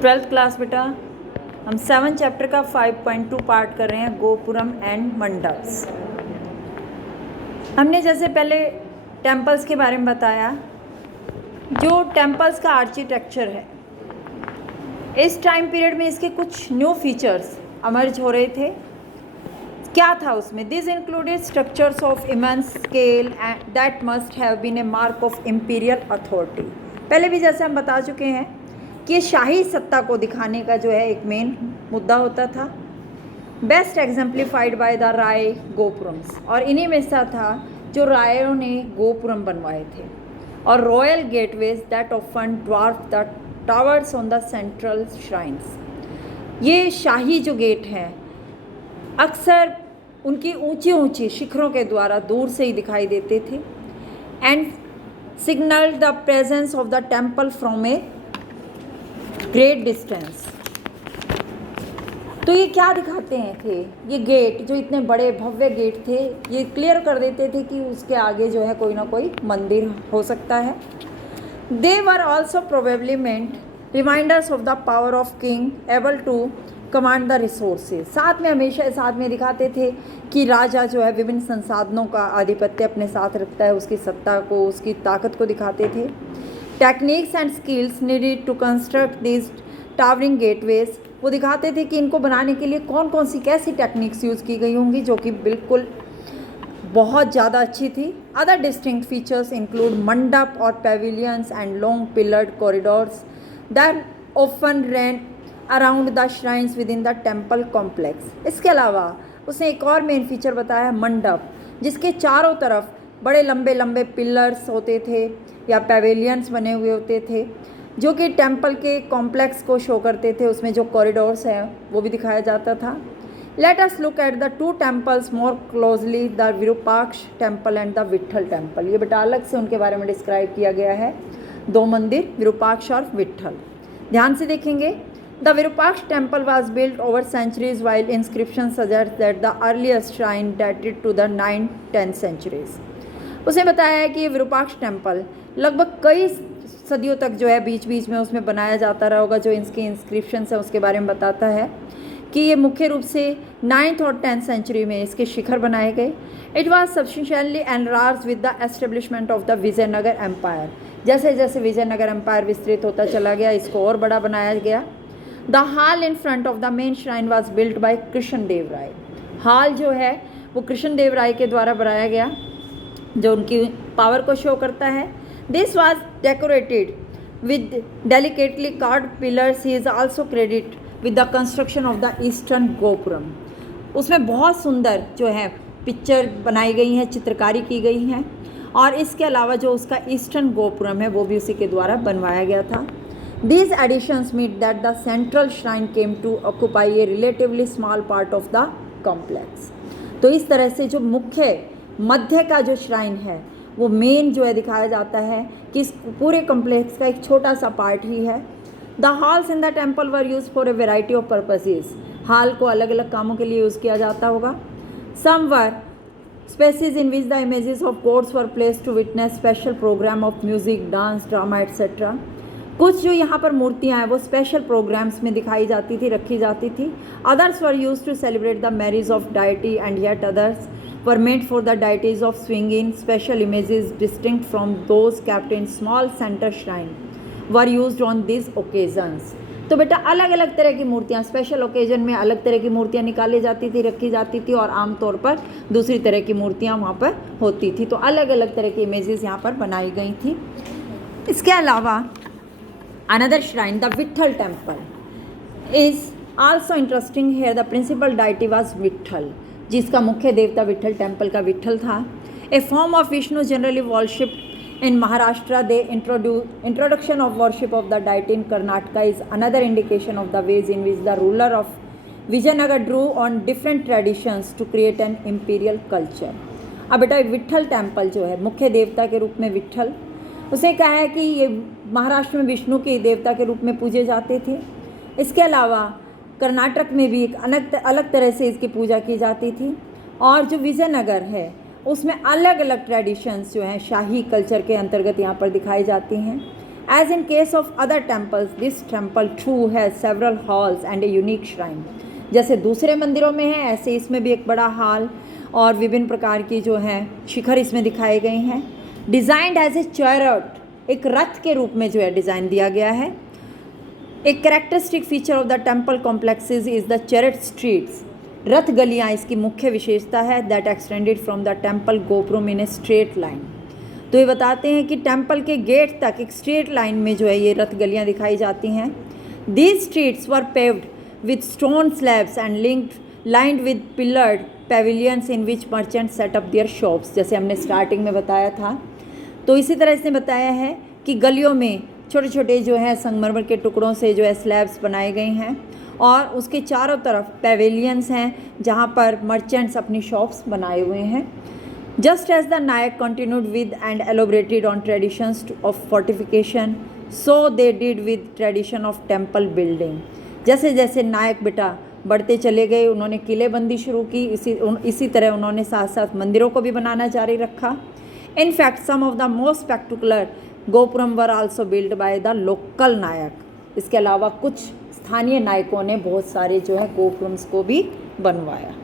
Twelfth class बेटा हम 7 chapter का 5.2 पार्ट कर रहे हैं, गोपुरम एंड मंडप्स। हमने जैसे पहले टेम्पल्स के बारे में बताया, जो टेम्पल्स का आर्किटेक्चर है इस टाइम पीरियड में इसके कुछ न्यू फीचर्स अमर्ज हो रहे थे। क्या था उसमें? This included structures of immense scale and that must have been a mark of imperial authority. पहले भी जैसे हम बता चुके हैं कि ये शाही सत्ता को दिखाने का जो है एक मेन मुद्दा होता था। बेस्ट एग्जाम्प्लीफाइड बाय द राय गोपुरम्स, और इन्हीं में से था जो रायों ने गोपुरम बनवाए थे। और royal gateways that often dwarf the towers on the central shrines. ये शाही जो गेट हैं अक्सर उनकी ऊंची ऊंची शिखरों के द्वारा दूर से ही दिखाई देते थे and signalled the presence of the temple from a great distance. तो ये क्या दिखाते हैं थे? ये गेट जो इतने बड़े भव्य गेट थे, ये क्लियर कर देते थे कि उसके आगे जो है कोई ना कोई मंदिर हो सकता है। They were also probably meant reminders of the power of king able to command the resources. साथ में हमेशा साथ में दिखाते थे कि राजा जो है विभिन्न संसाधनों का आधिपत्य अपने साथ रखता है, उसकी सत्ता को, उसकी ताकत को दिखाते थे। Techniques and skills needed to construct this towering gateways, वो दिखाते थे कि इनको बनाने के लिए कौन कौन सी कैसी टेक्निक्स यूज़ की गई होंगी, जो कि बिल्कुल बहुत ज़्यादा अच्छी थी। Other distinct features include mandapa और pavilions and long pillared corridors that often ran around the shrines within the temple complex. इसके अलावा उसने एक और मेन फीचर बताया, मंडप, जिसके चारों तरफ बड़े लंबे लंबे पिलर्स होते थे या पेविलियंस बने हुए होते थे, जो कि टेम्पल के कॉम्प्लेक्स को शो करते थे। उसमें जो कॉरिडोर्स हैं वो भी दिखाया जाता था। Let us look at the two temples more closely, the Virupaksha temple and the Vitthal temple. ये बेटा अलग से उनके बारे में डिस्क्राइब किया गया है, दो मंदिर, विरूपाक्ष और विट्ठल। ध्यान से देखेंगे। The Virupaksha temple was built over centuries, while inscriptions suggest that the earliest shrine dated to the 9th-10th centuries. उसने बताया है कि ये विरूपाक्ष टेम्पल लगभग कई सदियों तक जो है बीच बीच में उसमें बनाया जाता रहा होगा। जो इसकी इंस्क्रिप्शंस है उसके बारे में बताता है कि ये मुख्य रूप से 9th और 10th सेंचुरी में इसके शिखर बनाए गए। It was substantially enlarged with the establishment of the Vijayanagara empire. जैसे जैसे विजयनगर एम्पायर विस्तृत होता चला गया, इसको और बड़ा बनाया गया। The hall in front of the main shrine was built by Krishnadeva Raya. Hall जो है वो कृष्णदेव राय के द्वारा बनाया गया, जो उनकी पावर को शो करता है। This was decorated with delicately carved pillars. He is also credited with the construction of the eastern gopuram. उसमें बहुत सुंदर जो है पिक्चर बनाई गई हैं, चित्रकारी की गई हैं, और इसके अलावा जो उसका ईस्टर्न गोपुरम है वो भी उसी के द्वारा बनवाया गया था। These additions mean that the central shrine came to occupy a relatively small part of the complex. तो इस तरह से जो मुख्य मध्य का जो श्राइन है वो मेन जो है दिखाया जाता है कि इस पूरे कॉम्प्लेक्स का एक छोटा सा पार्ट ही है। The halls in the temple were used for a variety of purposes. हाल को अलग अलग कामों के लिए यूज़ किया जाता होगा। Some were spaces in which the images of gods were placed to witness special program of music, dance, drama, etc. कुछ जो यहाँ पर मूर्तियाँ हैं वो स्पेशल प्रोग्राम्स में दिखाई जाती थी, रखी जाती थी। Others were use to celebrate the marriage of deity and yet others were made for the deities of swinging. Special images distinct from those kept in small centre shrine were used on this occasions. तो बेटा अलग अलग तरह की मूर्तियाँ special occasion में अलग तरह की मूर्तियाँ निकाली जाती थी, रखी जाती थी, और आमतौर पर दूसरी तरह की मूर्तियाँ वहाँ पर होती थी। तो अलग अलग तरह की इमेजेस यहाँ पर बनाई गई थी। इसके अलावा another shrine, the Vitthal temple, is also interesting here. The principal deity was Vitthal, जिसका मुख्य देवता विट्ठल टेम्पल का विट्ठल था। A form of Vishnu generally worshipped in Maharashtra. The introduction of worship of the deity in Karnataka is another indication of the ways in which the ruler of Vijayanagar drew on different traditions to create an imperial culture. अब बेटा Vitthal temple जो है मुख्य देवता के रूप में विट्ठल, उसने कहा है कि ये महाराष्ट्र में विष्णु के देवता के रूप में पूजे जाते थे। इसके अलावा कर्नाटक में भी एक अलग तरह से इसकी पूजा की जाती थी। और जो विजयनगर है उसमें अलग अलग ट्रेडिशंस जो हैं शाही कल्चर के अंतर्गत यहाँ पर दिखाई जाती हैं। As in case of other temples, this temple too has several halls and a unique shrine. जैसे दूसरे मंदिरों में है ऐसे इसमें भी एक बड़ा हाल और विभिन्न प्रकार की जो है शिखर इसमें दिखाए गए हैं. डिजाइंड एज ए चैरियट, एक रथ के रूप में जो है डिज़ाइन दिया गया है. एक characteristic feature of the temple complexes is the chariot streets. रथ गलियाँ इसकी मुख्य विशेषता है. That extended from the temple gopuram in a straight line. तो ये बताते हैं कि टेम्पल के गेट तक एक स्ट्रेट लाइन में जो है ये रथ गलियाँ दिखाई जाती हैं. These streets were paved with stone slabs and linked lined with pillared pavilions in which merchant set up their shops. जैसे हमने स्टार्टिंग में बताया था. तो इसी तरह इसने बताया है कि गलियों में छोटे छोटे जो है संगमरमर के टुकड़ों से जो है स्लैब्स बनाए गए हैं और उसके चारों तरफ पेविलियंस हैं जहाँ पर मर्चेंट्स अपनी शॉप्स बनाए हुए हैं. Just as the Nayaka continued with and elaborated on traditions of fortification, so they did with tradition of temple building. जैसे जैसे नायक बेटा बढ़ते चले गए उन्होंने किलेबंदी शुरू की, इसी तरह उन्होंने साथ साथ मंदिरों को भी बनाना जारी रखा. In fact, some of the most spectacular gopuram were also build by the local Nayak. इसके अलावा कुछ स्थानीय नायकों ने बहुत सारे जो है गोपुरम्स को भी बनवाया.